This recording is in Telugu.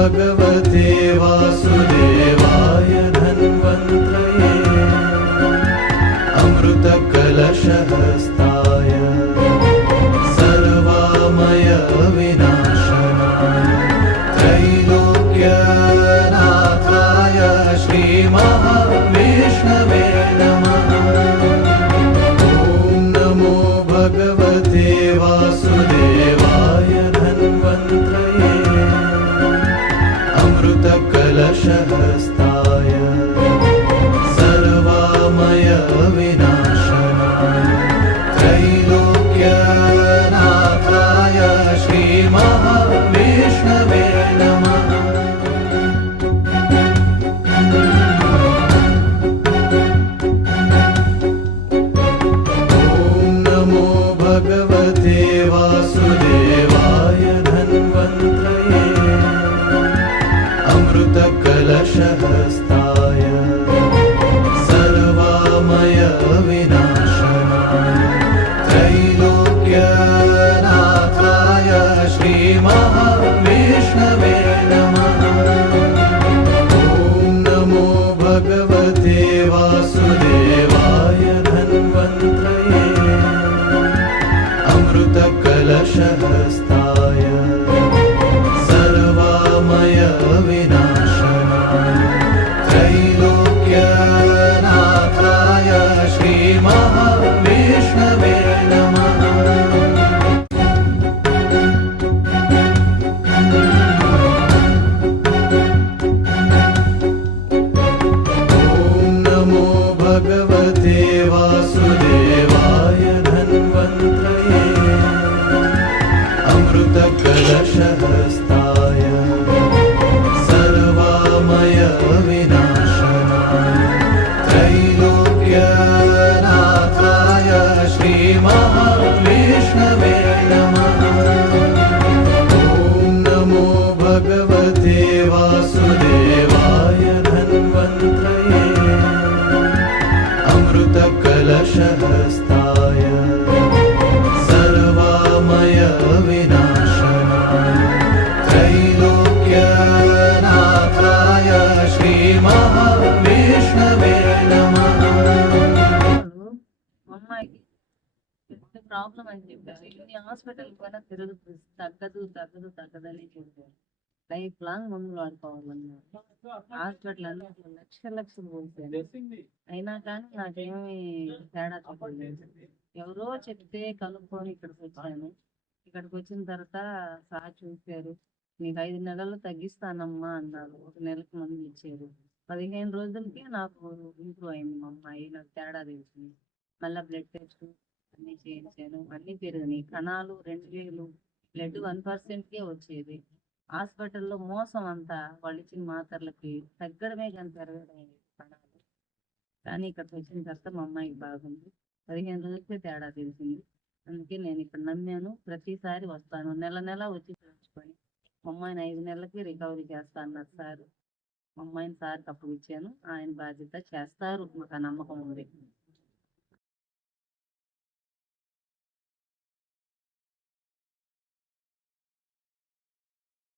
भगवते वासुदेवाय धन्वन्त्रये अमृतकलशहस्ताय सर्वामय विना لشهست अमृतकलशहस्ताय सर्वामय ప్రాబ్లం అని చెప్పారు ఎన్ని హాస్పిటల్ పోయినా తిరగదు తగ్గదు తగ్గదు తగ్గదని చెప్పారు. లైఫ్ లాంగ్ మందులు వాడుకోవాలన్నారు హాస్పిటల్ అన్ని లక్ష లక్షలు పోసాను అయినా కానీ నాకేమి తేడా చెప్పలేదు ఎవరో చెప్తే కనుక్కొని ఇక్కడికి వచ్చాను. ఇక్కడికి వచ్చిన తర్వాత సార్ చూశారు. నీకు ఐదు నెలలు తగ్గిస్తానమ్మా అన్నారు. ఒక నెలకు మంది ఇచ్చారు. పదిహేను రోజులకి నాకు ఇంప్రూవ్ అయింది మా అమ్మాయి నాకు తేడా తెలిసింది. మళ్ళీ బ్లడ్ టెస్ట్ అన్ని చేయించాను అన్ని పెరిగినాయి కణాలు రెండు వేలు బ్లడ్ వన్ పర్సెంట్కే వచ్చేది. హాస్పిటల్లో మోసం అంతా వాళ్ళు ఇచ్చిన మాత్రలకి తగ్గడమే కానీ పెరగడమే కణాలు కానీ ఇక్కడికి వచ్చిన తర్వాత మా అమ్మాయికి బాగుంది. పదిహేను రోజులకే తేడా తెలిసింది. అందుకే నేను ఇక్కడ నమ్మాను. ప్రతిసారి వస్తాను. నెల నెల వచ్చి చూసుకొని మా అమ్మాయిని ఐదు నెలలకి రికవరీ చేస్తా అన్నారు సార్. మా అమ్మాయిని సార్కి అప్పు ఇచ్చాను. ఆయన బాధ్యత చేస్తారు. మాకు ఆ నమ్మకం ఉంది.